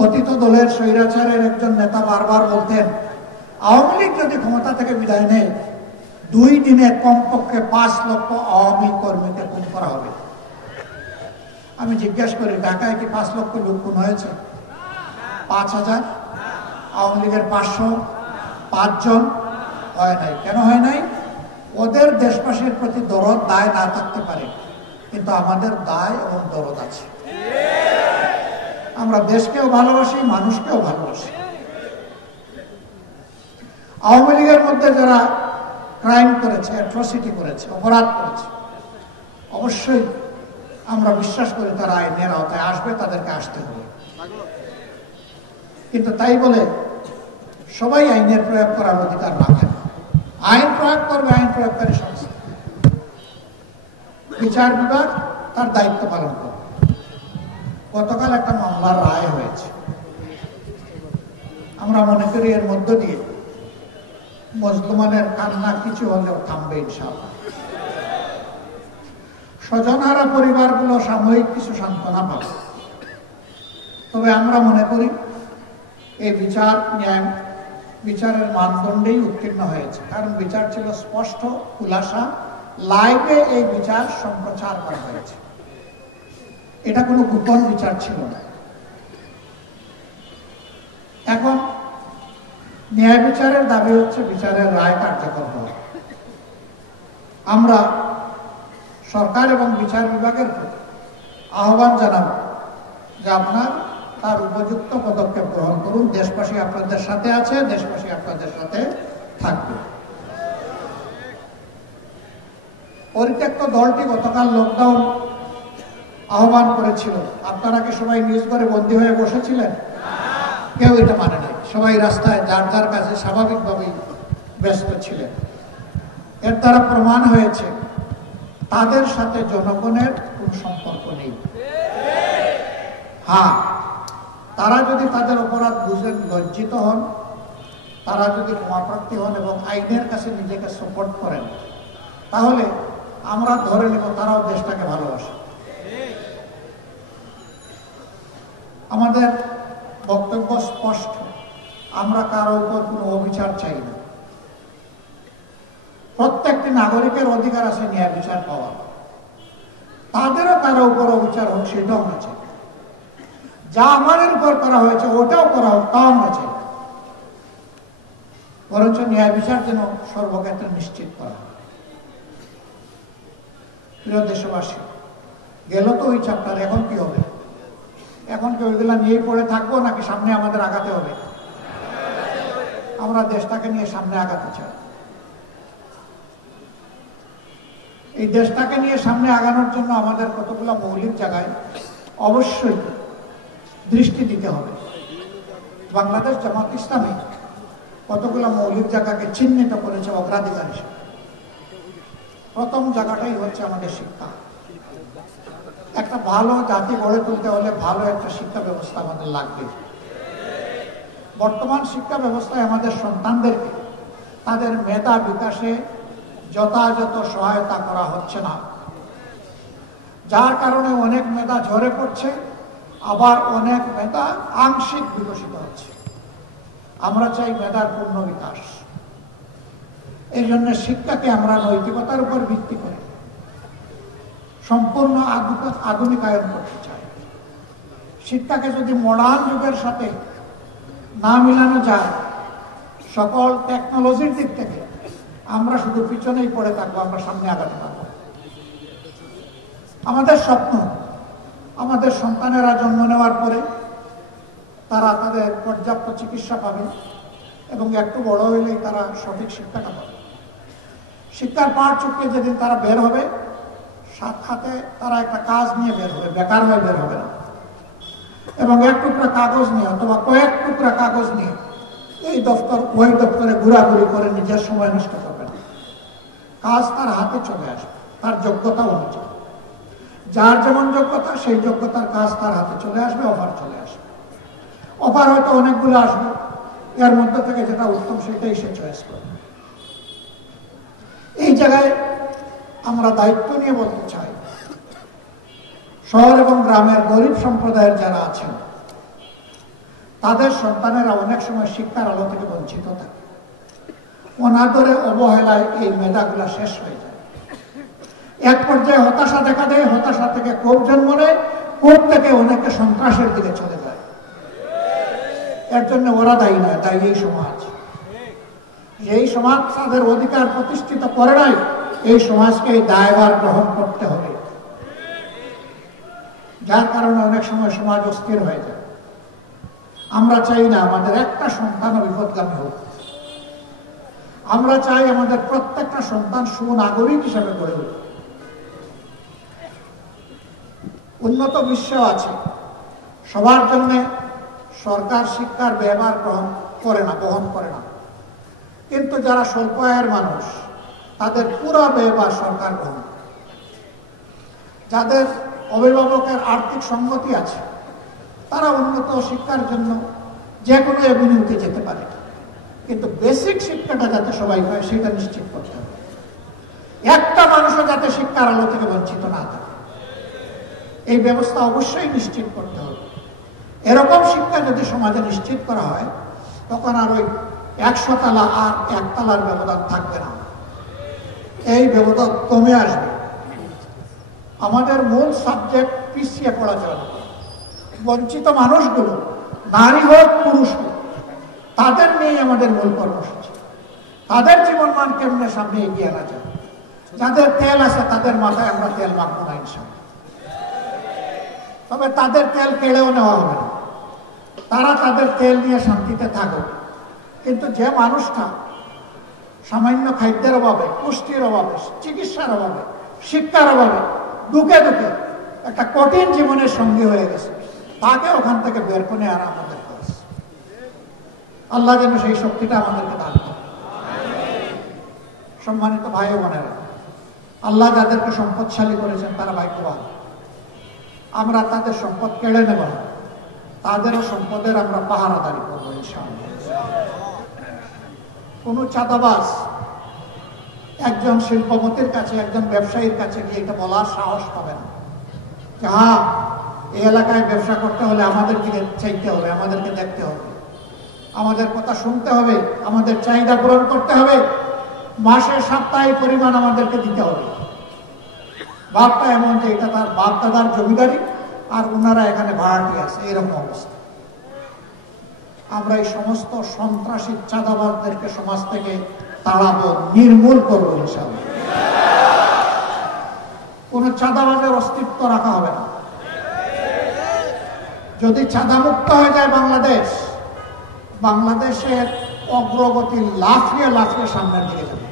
পতিত দলের স্বৈরাচারের একজন নেতা বারবার বলতেন, আওয়ামী লীগ যদি ক্ষমতা থেকে বিদায় নেয় 2 দিনে কমপক্ষে 5 লক্ষ আওয়ামী কর্মীকে খুন করা হবে। আমি জিজ্ঞাসা করি, ঢাকায় কি 5 লক্ষ লোক খুন হয়েছে? 5000? আওয়ামী লীগের 505 জন হয় নাই। কেন হয় নাই? ওদের দেশবাসীর প্রতি দরদ দায় না থাকতে পারে, কিন্তু আমাদের দায় এবং দরদ আছে। আমরা দেশকেও ভালোবাসি, মানুষকেও ভালোবাসি। আওয়ামী লীগের মধ্যে যারা ক্রাইম করেছে, অ্যাট্রসিটি করেছে, অপরাধ করেছে, অবশ্যই আমরা বিশ্বাস করি তারা আইনের আওতায় আসবে, তাদেরকে আসতে হবে। কিন্তু তাই বলে সবাই আইনের প্রয়োগ করার অধিকার রাখেন। আইন প্রয়োগ করবে আইন প্রয়োগকারী সংস্থা, বিচার বিভাগ তার দায়িত্ব পালন করবে। গতকাল একটা মামলার রায় হয়েছে, আমরা মনে করি এর মধ্য দিয়ে মজলুমানের কান্না কিছু হলেও থামবে ইনশাআল্লাহ। স্বজনহারা পরিবারগুলো সাময়িক কিছু সান্ত্বনা পাবে। তবে আমরা মনে করি এই বিচার ন্যায় বিচারের মানদণ্ডেই উত্তীর্ণ হয়েছে, কারণ বিচার ছিল স্পষ্ট, খুলাসা, লাইভে এই বিচার সম্প্রচার করা হয়েছে। এটা কোনো গোপন বিচার ছিল না। এখন ন্যায় বিচারের দাবি হচ্ছে বিচারের রায় কার্যকর হওয়া। আমরা সরকার এবং বিচার বিভাগের প্রতি আহ্বান জানাব যে আপনার তার উপযুক্ত পদক্ষেপ গ্রহণ করুন। দেশবাসী আপনাদের সাথে আছে, দেশবাসী আপনাদের সাথে থাকবে। পরিত্যক্ত দলটি গতকাল লকডাউন আহ্বান করেছিল। আপনারা কি সবাই নিজ ঘরে বন্দী হয়ে বসেছিলেন? কেউ এটা মানে নাই। সবাই রাস্তায় যার যার কাছে স্বাভাবিকভাবেই ব্যস্ত ছিলেন। এর দ্বারা প্রমাণ হয়েছে তাদের সাথে জনগণের কোন সম্পর্ক নেই। হ্যাঁ, তারা যদি তাদের অপরাধ বুঝেন, লজ্জিত হন, তারা যদি ক্ষমাপ্রার্থী হন এবং আইনের কাছে নিজেকে সাপোর্ট করেন, তাহলে আমরা ধরে নেব তারাও দেশটাকে ভালোবাসে। আমাদের বক্তব্য স্পষ্ট, আমরা কারো উপর কোনো অবিচার চাই না। প্রত্যেকটি নাগরিকের অধিকার আছে ন্যায় বিচার পাওয়ার। তাদেরও কারো উপর অবিচার হোক সেটাও আমরা চাই। যা আমাদের উপর করা হয়েছে ওটাও করা হোক, তাও আমরা চাই। বরঞ্চ ন্যায় বিচার যেন সর্বক্ষেত্রে নিশ্চিত করা হয়। প্রিয় দেশবাসী, গেল তো ওই চ্যাপ্টার, এখন কি হবে? এখন কি ওইগুলা নিয়েই পড়ে থাকবো নাকি সামনে আমাদের আগাতে হবে? আমরা দেশটাকে নিয়ে সামনে আগাতে চাই। এই দেশটাকে নিয়ে সামনে আগানোর জন্য আমাদের কতগুলো মৌলিক জায়গায় অবশ্যই দৃষ্টি দিতে হবে। বাংলাদেশ জামাত ইসলামী কতগুলো মৌলিক জায়গাকে চিহ্নিত করেছে অগ্রাধিকার হিসেবে। প্রথম জায়গাটাই হচ্ছে আমাদের শিক্ষা। একটা ভালো জাতি গড়ে তুলতে হলে ভালো একটা শিক্ষা ব্যবস্থা আমাদের লাগবে। বর্তমান শিক্ষা ব্যবস্থায় আমাদের সন্তানদেরকে তাদের মেধা বিকাশে যথাযথ সহায়তা করা হচ্ছে না, যার কারণে অনেক মেধা ঝরে পড়ছে, আবার অনেক মেধা আংশিক বিকশিত হচ্ছে। আমরা চাই মেধার পূর্ণ বিকাশ। এই জন্য শিক্ষাকে আমরা নৈতিকতার উপর ভিত্তি করে সম্পূর্ণ আধুনিকায়ন করতে চাই। শিক্ষাকে যদি মডার্ন যুগের সাথে না মিলানো যায়, সকল টেকনোলজির দিক থেকে আমরা শুধু পিছনেই পড়ে থাকবো, আমরা সামনে আগাতে পারবো। আমাদের স্বপ্ন, আমাদের সন্তানেরা জন্ম নেওয়ার পরে তারা তাদের পর্যাপ্ত চিকিৎসা পাবে এবং একটু বড় হইলেই তারা সঠিক শিক্ষাটা পাবে। শিক্ষার পাঠ চুকিয়ে যেদিন তারা বের হবে, সাক্ষাতে তারা একটা কাজ নিয়ে বের হবে, বেকার হয়ে বের হবে না। এবং এক টুকরা কাগজ নিয়ে অথবা কয়েক টুকরা কাগজ নিয়ে এই দপ্তর ওই দপ্তরে ঘোরাঘুরি করে নিজের সময় নষ্ট করবে না। কাজ তার হাতে চলে আসবে, তার যোগ্যতা অনুযায়ী। যার যেমন যোগ্যতা সেই যোগ্যতার কাজ তার হাতে চলে আসবে, অফার চলে আসবে। অফার হয়তো অনেকগুলো আসবে, এর মধ্যে থেকে যেটা উত্তম সেটাই সে চয়েস করবে। এই জায়গায় আমরা দায়িত্ব নিয়ে বলতে চাই, শহর এবং গ্রামের গরিব সম্প্রদায়ের যারা আছেন তাদের সন্তানেরা অনেক সময় শিক্ষার আলো থেকে বঞ্চিত থাকে। অনাদরে অবহেলায় এই মেধাগুলা শেষ হয়ে যায়। এক পর্যায়ে হতাশা দেখা দেয়, হতাশা থেকে ক্ষোভ জন্ম নেয়, ক্ষোভ থেকে অনেকে সন্ত্রাসের দিকে চলে যায়। এর জন্য ওরা দায়ী নয়, দায়ী এই সমাজ। এই সমাজ তাদের অধিকার প্রতিষ্ঠিত করে নাই, এই সমাজকে এই দায়ভার গ্রহণ করতে হবে। যার কারণে অনেক সময় সমাজ অস্থির হয়ে যায়। আমরা চাই না আমাদের একটা সন্তান বিপদগামী হোক। আমরা চাই আমাদের প্রত্যেকটা সন্তান সুনাগরিক হিসেবে গড়ে উঠুক। উন্নত বিশ্ব আছে, সবার জন্য সরকার শিক্ষার ব্যবহার গ্রহণ করে না, বহন করে না। কিন্তু যারা স্বল্প আয়ের মানুষ, তাদের পুরো ব্যবহার সরকার গ্রহণ। যাদের অভিভাবকের আর্থিক সঙ্গতি আছে, তারা উন্নত শিক্ষার জন্য যে কোনো এভিনিউতে যেতে পারে। কিন্তু বেসিক শিক্ষাটা যাতে সবাই পায়, সেটা নিশ্চিত করতে হবে। একটা মানুষও যাতে শিক্ষার আলো থেকে বঞ্চিত না থাকে, এই ব্যবস্থা অবশ্যই নিশ্চিত করতে হবে। এরকম শিক্ষা যদি সমাজে নিশ্চিত করা হয়, তখন আর ওই 100 তলা আর 1 তলার ব্যবধান থাকবে না, এই ব্যবধান কমে আসবে। আমাদের মূল সাবজেক্ট পিছিয়ে পড়া চলে। বঞ্চিত মানুষগুলো, নারী হোক পুরুষ হোক, তাদের নিয়ে আমাদের মূল কর্মসূচি। তাদের জীবনমান কেমনে সামনে এগিয়ে আনা যায়। যাদের তেল আছে তাদের মাথায় আমরা তেল মাখবো না ইনশাআল্লাহ। তবে তাদের তেল কেড়েও নেওয়া হবে না, তারা তাদের তেল নিয়ে শান্তিতে থাকুক। কিন্তু যে মানুষটা সামান্য খাদ্যের অভাবে, পুষ্টির অভাবে, চিকিৎসার অভাবে, শিক্ষার অভাবে দুঃখে দুঃখে একটা কঠিন জীবনের সঙ্গী হয়ে গেছে, তাকে ওখান থেকে বের করে আনা আমাদের কাজ। আল্লাহ যেন সেই শক্তিটা আমাদেরকে দান করে। সম্মানিত ভাই ও বোনেরা, আল্লাহ যাদেরকে সম্পদশালী করেছেন তারা ভাগ্যবান। আমরা তাদের সম্পদ কেড়ে নেব না, তাদেরও সম্পদের আমরা পাহারাদারি করবো ইনশাআল্লাহ। কোন চাঁদাবাজ একজন শিল্পপতির কাছে, একজন ব্যবসায়ীর কাছে গিয়ে এটা বলার সাহস পাবে না যে হ্যাঁ, এই এলাকায় ব্যবসা করতে হলে আমাদের দিকে চাইতে হবে, আমাদেরকে দেখতে হবে, আমাদের কথা শুনতে হবে, আমাদের চাহিদা পূরণ করতে হবে, মাসে সাপ্তাহিক পরিমাণ আমাদেরকে দিতে হবে। বাপটা এমন যে এটা তার বাপ দাদার জমিদারি, আর ওনারা এখানে ভাড়াটি আছে, এরকম অবস্থা। আমরা এই সমস্ত সন্ত্রাসী চাঁদাবাজদেরকে সমাজ থেকে তাড়াবো, নির্মূল করবো ইনশাআল্লাহ। কোন চাঁদাবাজের অস্তিত্ব রাখা হবে না। যদি চাঁদামুক্ত হয়ে যায় বাংলাদেশ, বাংলাদেশের অগ্রগতি লাফিয়ে লাফিয়ে সামনের দিকে যাবে।